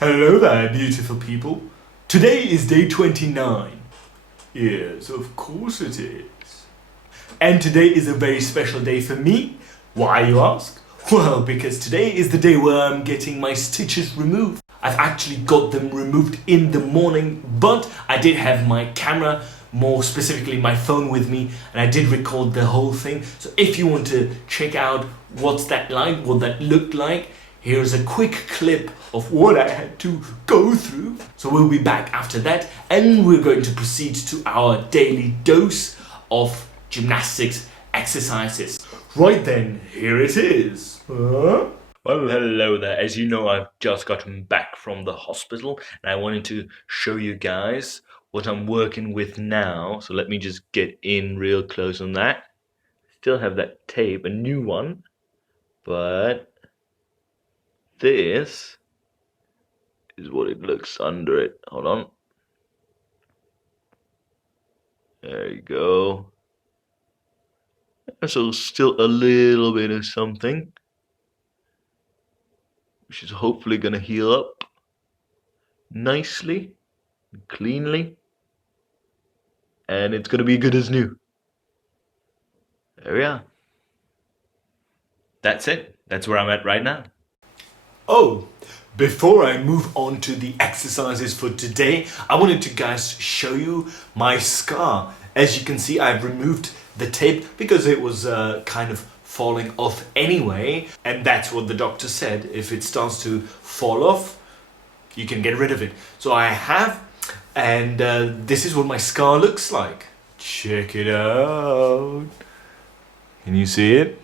Hello there, beautiful people. Today is day 29. Yes, of course it is. And today is a very special day for me. Why, you ask? Well, because today is the day where I'm getting my stitches removed. I've actually got them removed in the morning, but I did have my camera, more specifically my phone with me, and I did record the whole thing. So if you want to check out what's that like, what that looked like, here's a quick clip of what I had to go through. So we'll be back after that, and we're going to proceed to our daily dose of gymnastics exercises. Right then, here it is. Well, hello there. As you know, I've just gotten back from the hospital, and I wanted to show you guys what I'm working with now. So let me just get in real close on that. Still have that tape, a new one, but this is what it looks under it. Hold on. There you go. So still a little bit of something, which is hopefully going to heal up nicely, cleanly, and it's going to be good as new. There we are. That's it. That's where I'm at right now. Oh, before I move on to the exercises for today, I wanted to guys show you my scar. As you can see, I've removed the tape because it was kind of falling off anyway, and that's what the doctor said. If it starts to fall off, you can get rid of it. So I have, and this is what my scar looks like. Check it out. Can you see it?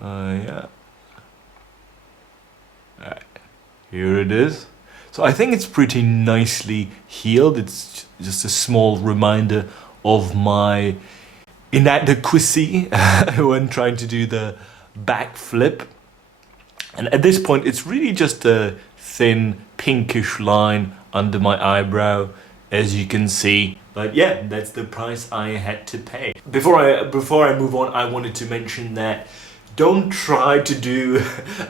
Yeah. Alright, here it is. So I think it's pretty nicely healed. It's just a small reminder of my inadequacy when trying to do the back flip. And at this point, it's really just a thin pinkish line under my eyebrow, as you can see. But yeah, that's the price I had to pay. Before I move on, I wanted to mention that don't try to do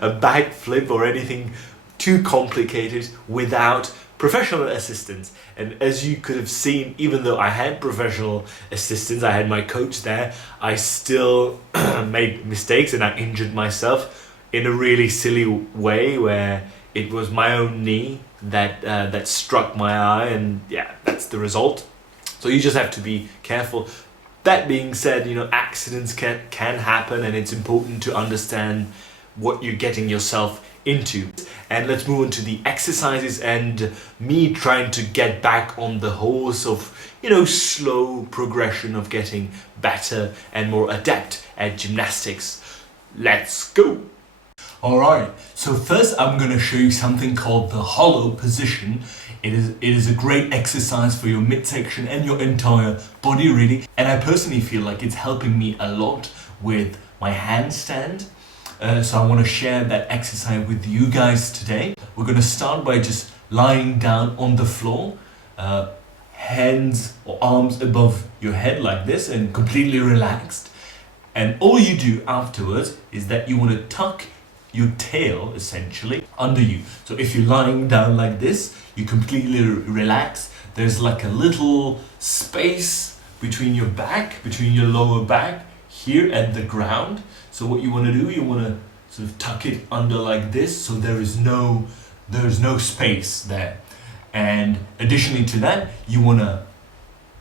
a backflip or anything too complicated without professional assistance. And as you could have seen, even though I had professional assistance, I had my coach there, I still made mistakes and I injured myself in a really silly way where it was my own knee that struck my eye, and yeah, that's the result. So you just have to be careful. That being said, you know, accidents can happen, and it's important to understand what you're getting yourself into. And let's move on to the exercises and me trying to get back on the horse of, you know, slow progression of getting better and more adept at gymnastics. Let's go! Alright, so first I'm going to show you something called the hollow position. It is a great exercise for your midsection and your entire body really, and I personally feel like it's helping me a lot with my handstand. So I want to share that exercise with you guys today. We're going to start by just lying down on the floor, hands or arms above your head like this and completely relaxed. And all you do afterwards is that you want to tuck your tail essentially under you. So if you're lying down like this, you completely relax. There's like a little space between your back, between your lower back here and the ground. So what you want to do, you want to sort of tuck it under like this, so there's no space there. And additionally to that, you want to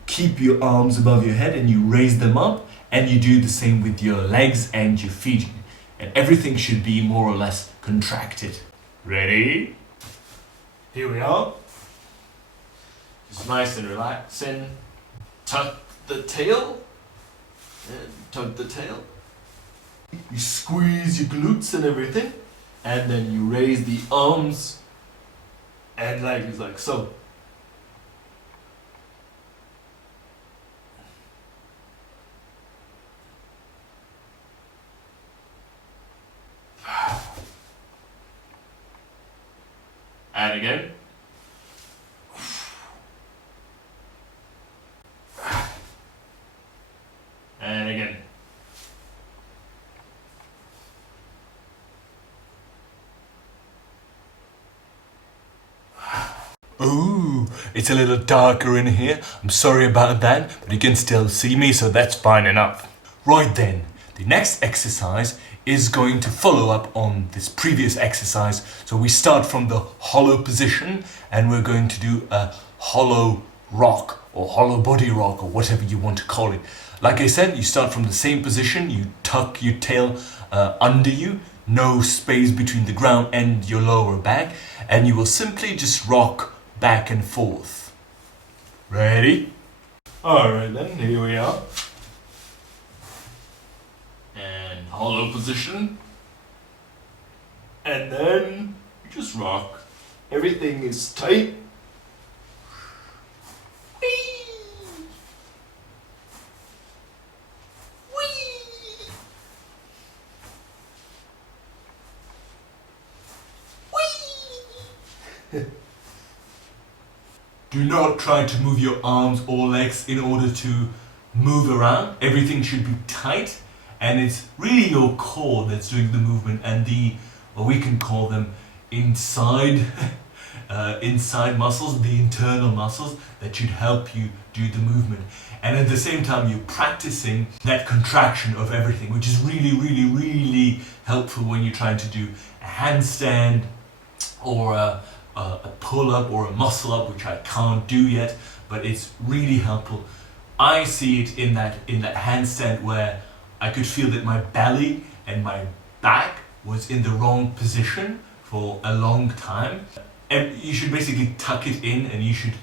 keep your arms above your head and you raise them up, and you do the same with your legs and your feet. And everything should be more or less contracted. Ready? Here we are. Just nice and relaxing. Tuck the tail. And tuck the tail. You squeeze your glutes and everything. And then you raise the arms and legs like so. And again. And again. Ooh, it's a little darker in here. I'm sorry about that, but you can still see me, so that's fine enough. Right then, the next exercise is going to follow up on this previous exercise. So we start from the hollow position and we're going to do a hollow rock or hollow body rock or whatever you want to call it. Like I said, you start from the same position, you tuck your tail under you, no space between the ground and your lower back, and you will simply just rock back and forth. Ready? Alright then, here we are. And hollow position. And then you just rock. Everything is tight. Do not try to move your arms or legs in order to move around. Everything should be tight, and it's really your core that's doing the movement and what we can call them inside muscles, the internal muscles that should help you do the movement. And at the same time, you're practicing that contraction of everything, which is really, really, really helpful when you're trying to do a handstand or a pull-up or a muscle-up, which I can't do yet, but it's really helpful. I see it in that handstand where I could feel that my belly and my back was in the wrong position for a long time. And you should basically tuck it in, and you should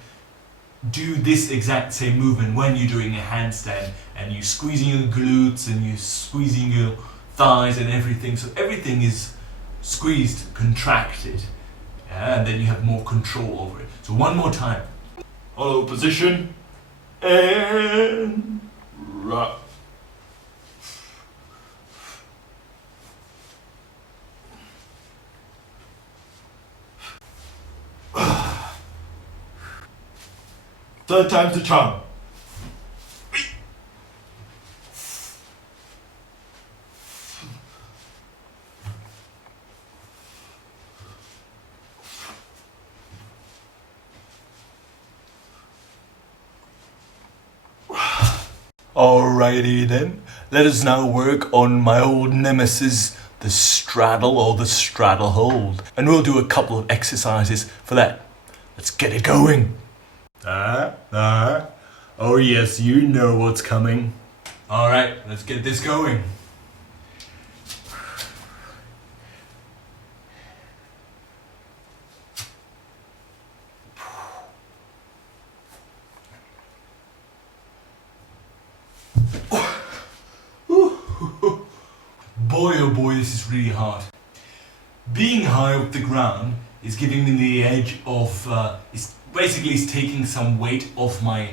do this exact same movement when you're doing a handstand, and you're squeezing your glutes and you're squeezing your thighs and everything. So everything is squeezed, contracted. Yeah, and then you have more control over it. So one more time. Hollow position. And rock. Third time's the charm. Alrighty then, let us now work on my old nemesis, the straddle or the straddle hold. And we'll do a couple of exercises for that. Let's get it going. Oh yes, you know what's coming. Alright, let's get this going. Boy oh boy, this is really hard. Being high off the ground is giving me the edge of, it's taking some weight off my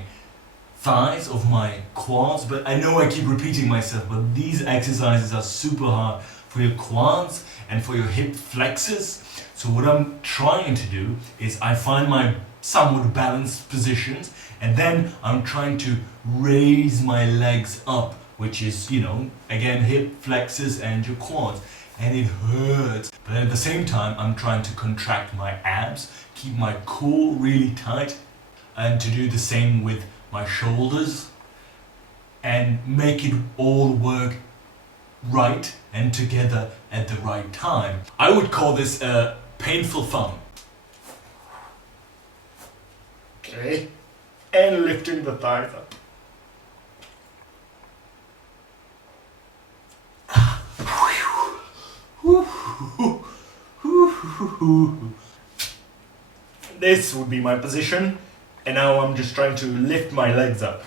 thighs, of my quads, but I know I keep repeating myself, but these exercises are super hard for your quads and for your hip flexors. So what I'm trying to do is I find my somewhat balanced positions, and then I'm trying to raise my legs up, which is, again, hip flexors and your quads, and it hurts. But at the same time, I'm trying to contract my abs, keep my core really tight, and to do the same with my shoulders, and make it all work right and together at the right time. I would call this painful fun. Okay, and lifting the thighs up. This would be my position, and now I'm just trying to lift my legs up.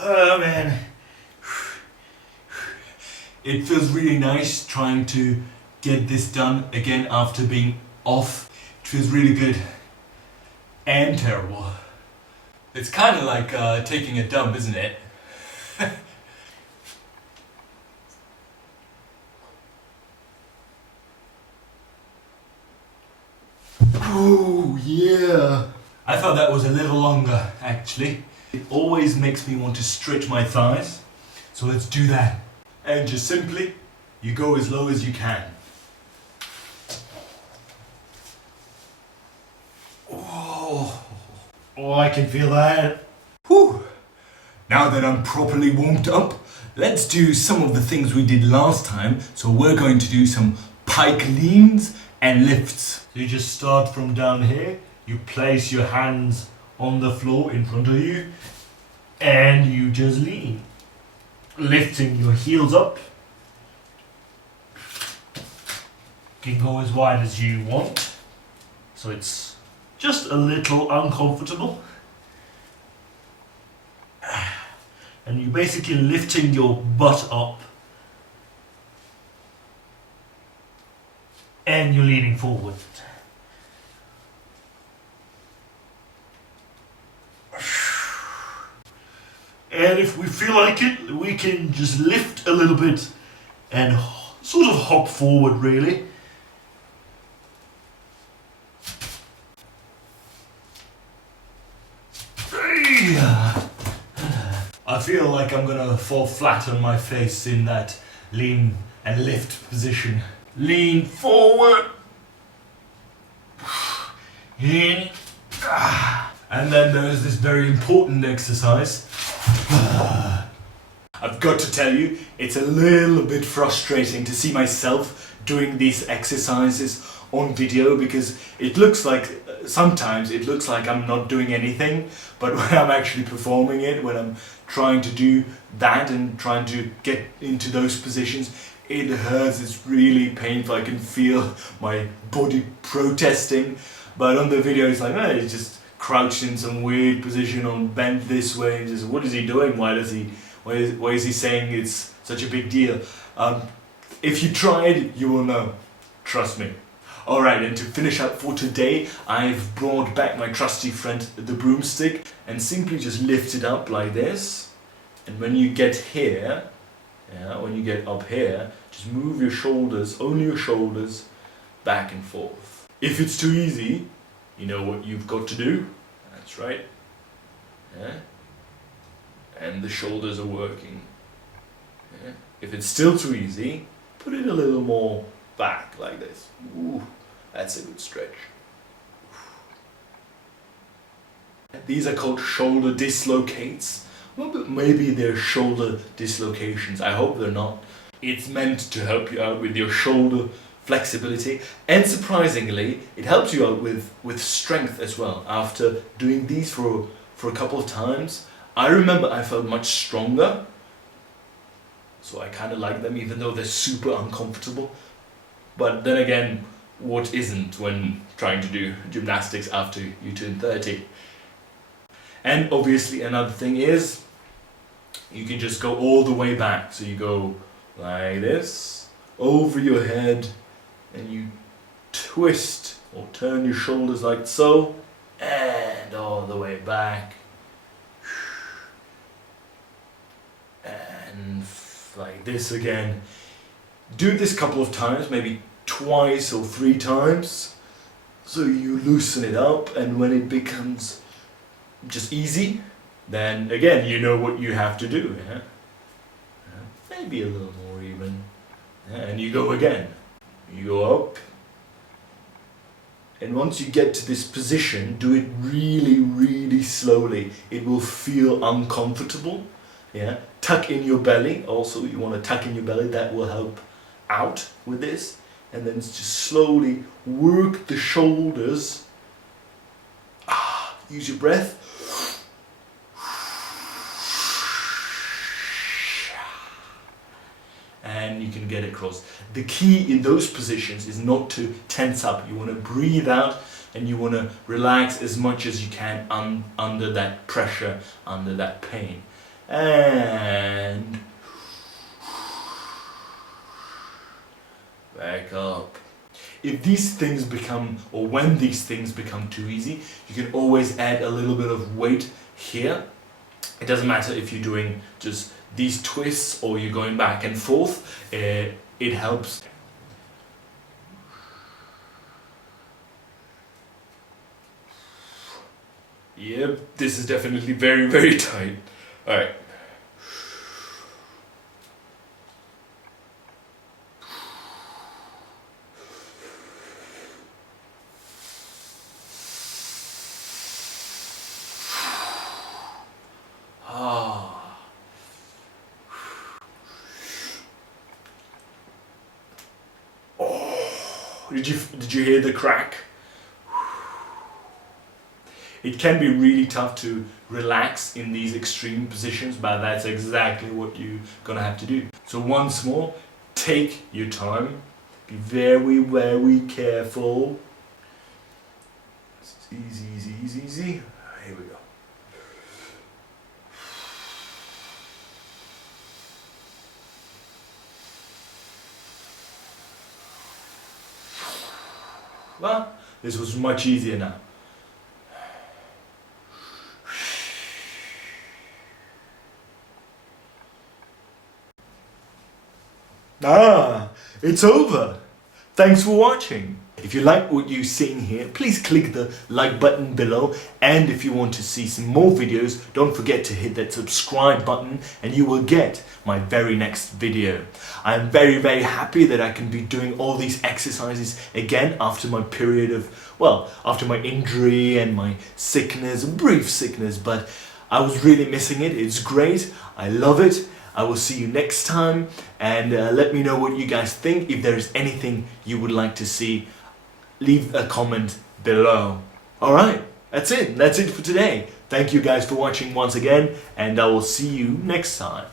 Oh man. It feels really nice trying to get this done again after being off. It feels really good and terrible. It's kind of like taking a dump, isn't it? Oh yeah, I thought that was a little longer, actually. It always makes me want to stretch my thighs. So let's do that. And just simply, you go as low as you can. Oh, I can feel that. Whew. Now that I'm properly warmed up, let's do some of the things we did last time. So we're going to do some pike leans and lifts. So you just start from down here. You place your hands on the floor in front of you and you just lean. Lifting your heels up. You can go as wide as you want. So it's just a little uncomfortable. And you're basically lifting your butt up. And you're leaning forward. And if we feel like it, we can just lift a little bit and sort of hop forward, really. I feel like I'm gonna fall flat on my face in that lean and lift position. Lean forward. In. And then there's this very important exercise. I've got to tell you, it's a little bit frustrating to see myself doing these exercises on video because it looks like, sometimes it looks like I'm not doing anything, but when I'm actually performing it, when I'm trying to do that and trying to get into those positions, it hurts, it's really painful, I can feel my body protesting, but on the video it's like, oh, it's just crouched in some weird position or bent this way, and just, what is he doing? Why is he saying it's such a big deal? If you tried, you will know. Trust me. Alright, and to finish up for today, I've brought back my trusty friend, the broomstick, and simply just lift it up like this. And when you get here, when you get up here, just move your shoulders, only your shoulders, back and forth. If it's too easy, you know what you've got to do. That's right. Yeah. And the shoulders are working. Yeah. If it's still too easy, put it a little more back like this. Ooh, that's a good stretch. These are called shoulder dislocates. Well, but maybe they're shoulder dislocations. I hope they're not. It's meant to help you out with your shoulder flexibility, and surprisingly it helps you out with strength as well. After doing these for a couple of times, I remember I felt much stronger, so I kind of like them even though they're super uncomfortable. But then again, what isn't when trying to do gymnastics after you turn 30? And obviously another thing is you can just go all the way back, so you go like this over your head and you twist or turn your shoulders like so, and all the way back, and like this again. Do this a couple of times, maybe twice or 3 times, so you loosen it up, and when it becomes just easy, then again you know what you have to do. Maybe a little more even, and you go again. You go up, and once you get to this position, do it really, really slowly. It will feel uncomfortable. Tuck in your belly. Also, you want to tuck in your belly. That will help out with this. And then just slowly work the shoulders. Use your breath. And you can get it across. The key in those positions is not to tense up. You want to breathe out and you want to relax as much as you can under that pressure, under that pain. And back up. If these things become, or when these things become too easy, you can always add a little bit of weight here. It doesn't matter if you're doing just these twists or you're going back and forth, it helps. Yep, this is definitely very, very tight. Alright. Ah. Oh, did you hear the crack? It can be really tough to relax in these extreme positions, but that's exactly what you're gonna have to do. So once more, take your time, be very, very careful. This is easy, easy, easy, easy. Here we go. Well, this was much easier now. Ah, it's over. Thanks for watching. If you like what you've seen here, please click the like button below, and if you want to see some more videos, don't forget to hit that subscribe button and you will get my very next video. I'm very, very happy that I can be doing all these exercises again after my period of, well, after my injury and my sickness, brief sickness, but I was really missing it. It's great. I love it. I will see you next time, and let me know what you guys think. If there is anything you would like to see, leave a comment below. Alright, that's it for today. Thank you guys for watching once again, and I will see you next time.